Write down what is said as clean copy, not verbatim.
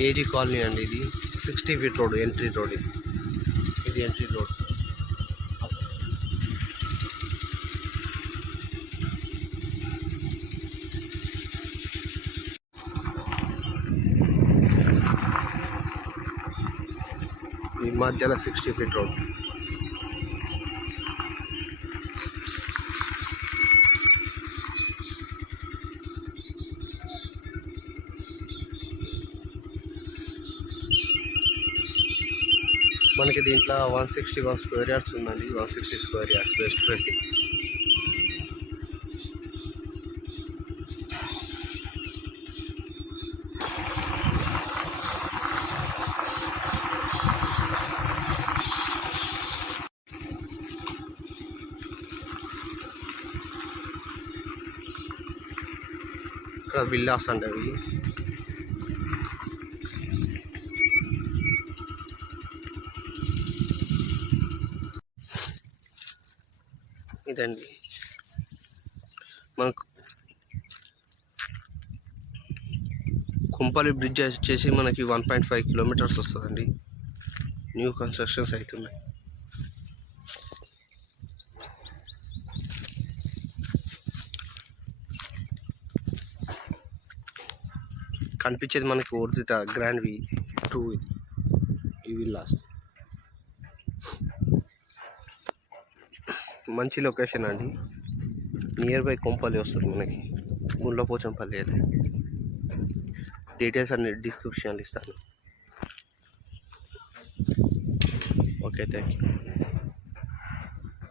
AG colony అండి. ఇది 60 feet road, entry road. ఇది ఎంట్రీ రోడ్. ఈ మధ్యలో 60 ఫీట్ రోడ్. మనకి దీంట్లో 161 స్క్వేర్ యార్డ్స్ ఉందండి. 160 స్క్వేర్ యార్డ్స్ బెస్ట్ ఫేసింగ్. ఇక్కడ విల్లాస్ అండి అవి. ఇదండి మనకు కుంపలి బ్రిడ్జ్ వచ్చేసి మనకి 1.5 కిలోమీటర్స్ వస్తుందండి. న్యూ కన్స్ట్రక్షన్స్ అవుతున్నాయి. కనిపించేది మనకి ఊర్జిత గ్రాండ్ వి 2 ఈ విల్లాస్. మంచి లొకేషన్ అండి. నియర్ బై కొంపల్లి వస్తుంది మనకి, గుండ్లపోచంపల్లి. అది డీటెయిల్స్ అన్ని డిస్క్రిప్షన్లో ఇస్తాను. Okay, thank you.